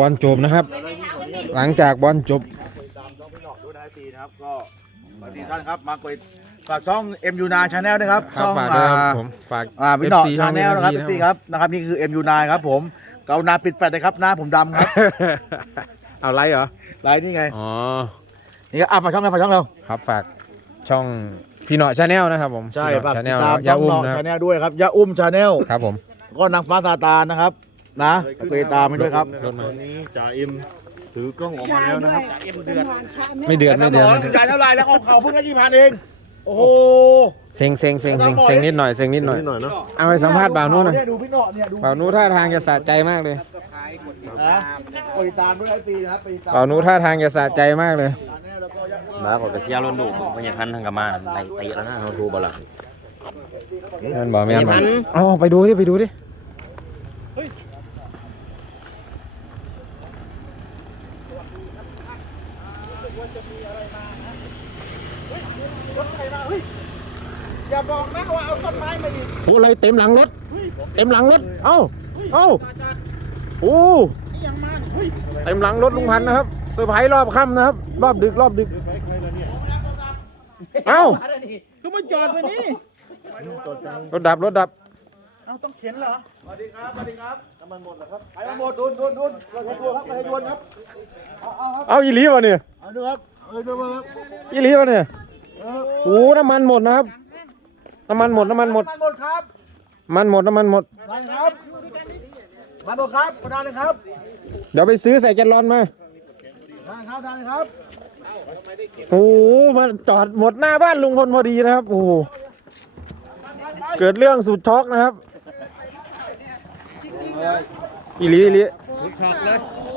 บอลจบนะครับ หลังจากบอลจบตามช่องพี่หนอกด้วยนะตีนะครับก็สวัสดีท่านครับมากดฝากช่อง MU9 Channel ด้วยครับครับช่องฝากด้วยครับอ่าผมฝาก อ่าพี่หนอก FC ช่อง Channel นะครับ MU9 พี่ตีครับนะครับนี่คือ MU9 ครับผมเกาหนาปิดแฟลชเลยครับหน้าผมดำครับ เอาไลฟ์เหรอ ไลน์นี่ไงอ๋อ นี่ก็อะฝากช่องเราฝากช่องเราครับฝากช่องพี่หน่อยชาแนลนะครับผมใช่พี่หฝากน่อยชาแนติดลตามยาช่องอุ้มหนอกนะครับ Channel ด้วยครับยาอุ้ม Channel ครับผม ก็นางฟ้าซาตานนะครับ นะไปติดตามไปด้วยครับรถมาตอนนี้จ่าเอ็มถือกล้องออกมาแล้วนะครับไม่เดือดไม่เดือดแล้ไม่วเดือดจ่ายเท่าไหร่แล้วเขาเขาเพิ่งได้ยี่พันเองโอ้โหเซ็งเซ็งเซ็งเซ็งเซ็งนิดหน่อยเซ็งนิดหน่อยนิดหน่อยเนาะเอาไปสัมภาษณ์บ่าวนู้นหน่อยเยดูพี่หนอกเนี่ยดูบ่าวนู้ท่าทางจะสะใจมากเลยนะกดติดตามด้วยไอซีนะครับไปติดตามบ่าวนู้ท่าทางจะสะใจมากเลย Channel แล้วก็ยาอุ้มมาขอกระเชียร์ล้นดูไม่ใช่พันธุ์ทางกามาไต่ตีแล้วนะเขาทูบอลละแม่นบอกแม่นบอมีพักนอ๋อไปดูดิไปดูดิ อย่าบอกนะว่าเอาต้นไม้มาอีกโอ้อะไรเต็มหลังรถ เต็มหลังรถ เอ้า เอ้า โอ้เต็มหลังรถลุงพันธุ์นะครับเซอร์ไพรส์รอบค่ำนะครับ รอบดึกรอบดึก เอ้าคือมาจอดไปนี่รถดับรถดับเอาต้องเข็นเหรอสวัสดีครับสวัสดีครับน้ำมันหมดเหรอครับไปมาหมดดุนดุนดุนเราใช้ดวนครับเราใช้ดวนครับ เอาเอาครับเอาอีหลีวะเนี่ยเอาดูครับ เอาดูครับอีหลีวะเนี่ยโอ้น้ำมันหมดนะครับ น้ำมันหมดน้ำมันหมดน้ำมันหมดครับ มันหมดน้ำมันหมดได้ครับมาหมดครับประธานเลยครับ เดี๋ยวไปซื้อใส่แกลลอนมาได้ครับได้ครับโอ้โหมาจอดหมดหน้าบ้านลุงพลพอดีนะครับ โอ้โหเกิดเรื่องสุดช็อกนะครับอีหลีอีหลี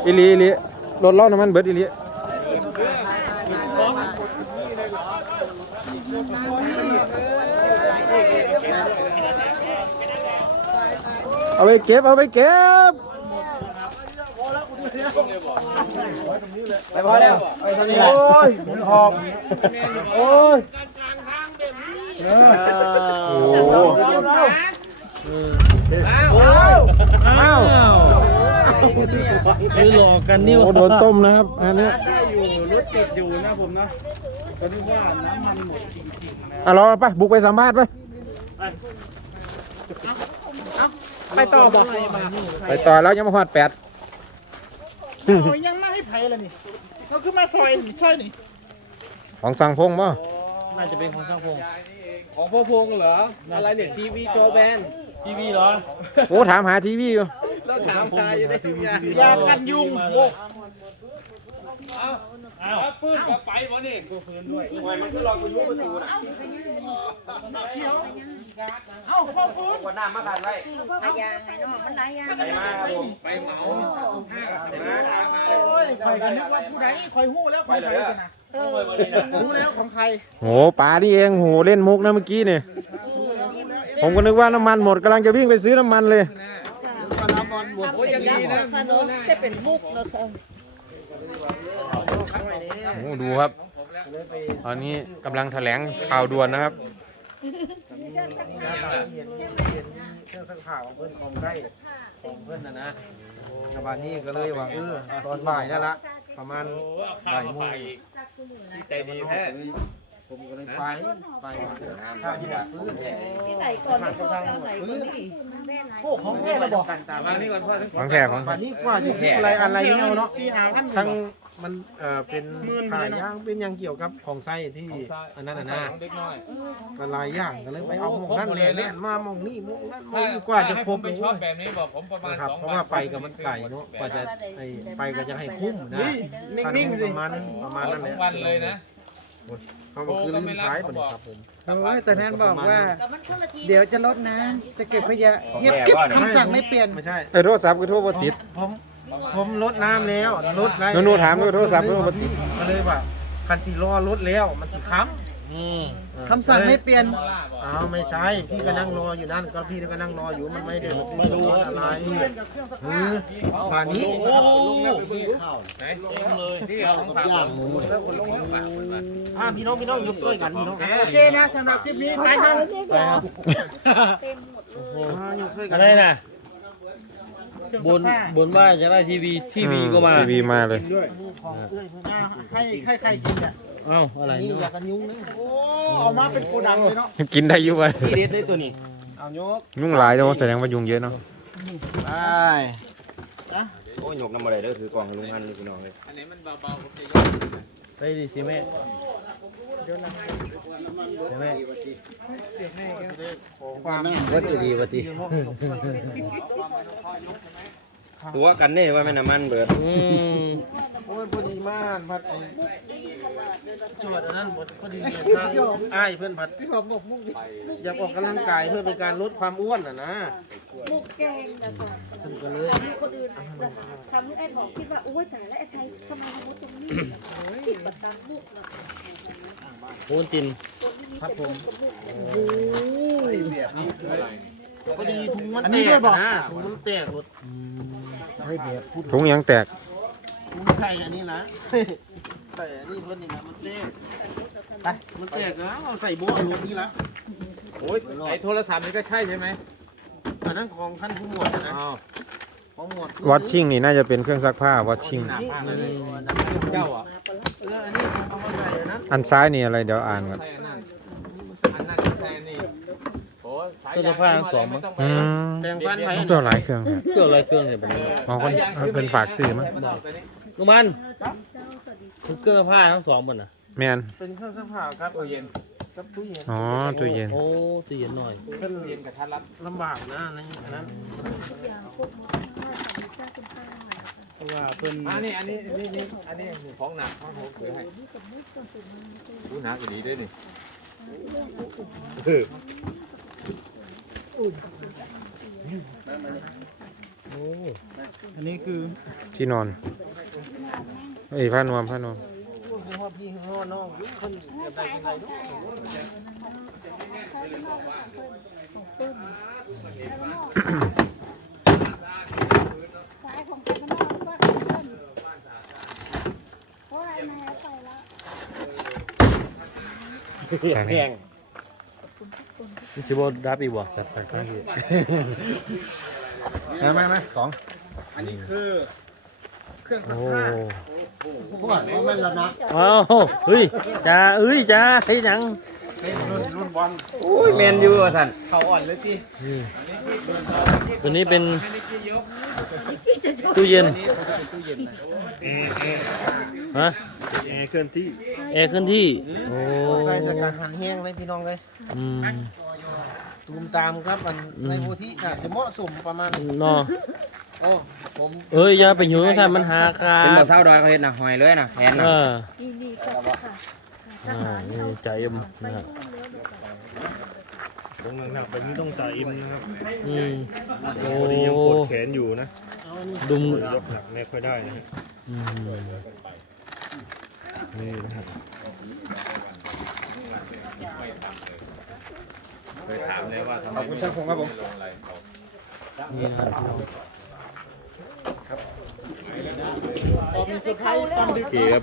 อีหลีอีหลีรถเล่าน้ำมันเบิดอีหลี เอาไปเก็บ เอาไปเก็บไปพอแล้วไปทางนี้แหละโอ้ยหมุนหอบโอ้ยโอ้โหโอ้ยอ้าวคือหลอกกันนี่โอ้โดนต้มนะครับอันเนี้ยอยู่รถติดอยู่นะผมนะก็นึกว่าน้ำมันหมดอะรอไปบุกไปสัมภาษณ์ไป ไปต่อบอกไปต่อแล้วยังมาหอดแปดยังไม่ให้ไผ่เลยนี่เราขึ้นมาซอยซอยนี่ ของสังพงบ่น่าจะเป็นของช่างพงของพ่อพงเหรอ อะไรเนี่ยทีวีโจแบนทีวีเหรอ โอ้ถามหาทีวีอยู่เราถามตายอยู่ได้ทุกอย่างยากันยุงโอ้ อ้าวปื้นกับไปวะนี่ตัวพื้นด้วยมันคือรอกูยุ่งประตูนะเอ้าพ่อพงกดน้ำมากันไว้พยางไงเนาะมันหลายอย่างไปมาครับผมไปเหมาไปมาโอ้ยคอยกันนึกว่าผู้ใดคอยหู้แล้วคอยไปกันนะรู้แล้วของใครโหป๋านี่เองโหเล่นมุกนะเมื่อกี้เนี่ยผมก็นึกว่าน้ำมันหมดกำลังจะวิ่งไปซื้อน้ำมันเลยโอ้ยยังดีนะเนาะจะเป็นมุกเนาะค่ะ โอ้ดูครับ ตอนนี้กำลังแถลงข่าวด่วนนะครับเครื่องซักผ้าของเพื่อนของได้ของเพื่อนนะนะกระบาดนี้ก็เลยว่าเออตอนบ่ายนั่นละประมาณบ่ายโมาไปอีกใจดีแท้ ผมก็เลยไปไปถ้าที่ดักพื้นที่ไหนก่อนที่พวกเราไหนก่อนนี่โอ้ของแท้เราบอกกันตามมานี่ก่อนพ่อทั้งของแท้ของบาดนี้กว่าจะซื้ออะไรอะไรเนี่ยเอาเนาะสี่หาพันทั้งมันเอ่อเป็นขายย่างเป็นอย่างเกี่ยวกับของไส้ที่อันนั้นน่ะนะเด็กน้อยก็หลายอย่างก็เลยไปเอาหมองนั่นเลยแล่นมาหมองนี่หมองนั่นหมองนี่กว่าจะครบไปเลยชอบแบบนี้บอกผมประมาณนะครับสองเพราะว่าไปกับมันไก่เนาะกว่าจะไอ้ไปก็จะให้คุ้มนะนิ่งๆสิประมาณประมาณนั้นแหทุละกวัน เลยนะเขาบอกคือลืมท้ายบ่นี่ครับผมโอ้ยแต่นั้นบอกว่ากับมันคนละทีเดี๋ยวจะลดนะ จะเก็บขยะเงียบกิ๊บคำสั่งไม่เปลี่ยน ไม่ใช่ไอ้โทรศัพท์ก็โทรบ่ติด ผมผมลดน้ำแล้วลดได้หนูๆถามด้วยโทรศัพท์โทรบ่ติด ก็เลยว่าคันสีล้อลดแล้วมันสิค้ อืมำคำสั่งไม่เปลี่ยน อ้าวไม่ใช่พี่ก็นั่งรออยู่นั่นก็พี่ก็นั่งรออยู่มันไม่ได้ไม่รู้อะไรเออป่านนี้ไหนเลยที่เอาของฝากอ่าพี่น้องพี่น้องยกช่วยกันพี่น้องโอเคนะสำหรับคลิปนี้ไปครับเต็มหมดเลยอ่ายกช่วยกันอะไรนะบนบนว่าจะได้ทีวีทีวีก็มาทีวีมาเลยของเอื้อยเพิ่นอ่าให้ให้ใครกินเนี่ย เอ้าอะไรนี่เนาะอยากกันยุงนึงโอ้เอามาเป็นโกดังเลยเนาะกินได้อยุ่ยที่เด็ดได้ตัวนี้เอายกยุ่งหลายแต่ว่าแสดงว่ายุงเยอะเนาะไปโอ้ยยกน้ำอะไรเด้อถือกล่องให้ลุงพันธุ์พี่น้องเลยได้ดิสิแม่ใช่ไหมวัตถุดีวัตถุ ตัวกันนี่ว่าแม่น้ำมันเบิดอืมโอ้ยพอดีมากพัดไอ้จวดอันนั้นพอดีทางอ้ายเพื่อนพัดอยากออกกำลังกายเพื่อเป็นการลดความอ้วนอะนะมุกแกงนะก่อนทำให้คนอื่นทำให้ไอ้ของคิดว่าโอ้ยแต่และไอ้ไทยทำไมทำมุกตรงนี้ติดประตังมุกนะโอนตินคนที่มีแต่มุกกับมุกพอดีถุงมันแตกนะถุงมันแตก รถถุงยังแตกถุงใส่อันนี้นะ ใส่อันนี้เพื่อนนี่นะมันแตกไปมันแตกนะเอาใส่โบ๊ะรถนี่ละโอ้ยไอโทรศัพท์นี่ก็ใช่ใช่ไหมอันนั้นของขั้นผู้หมวดนะอ้าวของหมวดวอชชิ่งนี่น่าจะเป็นเครื่องซักผ้าวอชชิ่งหนักมากเลยเจ้าอะเอออันนี้เอามาใส่อันนั้นอันซ้ายนี่อะไรเดี๋ยวอ่านก่อนใช่อันนั้นอันนั้นใช่อันนี้โอ้สายยางทั้งสองมั้งอืมแปรงฟันไปต้องเปรี้ยวหลายเครื่องครับเครื่องอะไรเครื่องเนี่ยเป็นอ๋อคนเอาเป็นฝากซื้อมั้งลูกมันเครื่องผ้าทั้งสองหมดน่ะแมนเป็นเครื่องซักผ้าครับตู้เย็นครับตู้เย็นอ๋อตู้เย็นโอ้ตีเย็นหน่อยเพิ่นเย็นกับทันรับลำบากนะในอันนั้นเพราะว่าเพิ่นอันนี้อันนี้นี่นี่อันนี้ของหนักของผมเคยให้ผู้หนักอย่างนี้ด้วยนี่ อันนี้คือที่นอน เอ้ยผ้านวมผ้านวมคือพ่อพี่คือพ่อน้องอยู่เพิ่นจะไปที่ไหนเนาะสายของแก มันนอกว่าเพื่อนเพราะอะไรแม่ไปแล้วแพงมันชิบรับอีกบ่จัดไปข้างที่มามามาสองอันนี้คือ เครื่องซัโอ้กผ้าพวกว่ามันละนะอ้าวเฮ้ยจ้าเอ้ยจ้าเฮ้ยหยังรุ่นรุ่นบอลโอ้ยแมนยูอะสันเขาอ่อนเลยสิตัวนี้เป็นตู้เย็นฮะแอร์เคลื่อนที่แอร์เคลื่อนที่โอ้ใส่สกัดหันแห้งเลยพี่น้องเลยอืม ตูมตามครับมันในโพธิน่าจะเหมาะสมประมาณเนอโอ้ผมเอ้ยอย่าไปหิวใส่มันหาคาเป็นบ่อเศร้าดอยเขาเห็นนะหอยเลยนะแพนเอนะอนี่นี่ค่ะค่ะอ่านี่ใจเอ็มนะฮะลงหนักๆแบบนี้ต้องจ่ายอิ่มนะครับอืมโอ้พอดียังปวดแขนอยู่นะดุมยกหนักไม่ค่อยได้นะฮะอืมนี่นะครับ เคยถามเลยว่าทำไม ขอบคุณช่างพงครับผมนี่นะครับโอเคครับ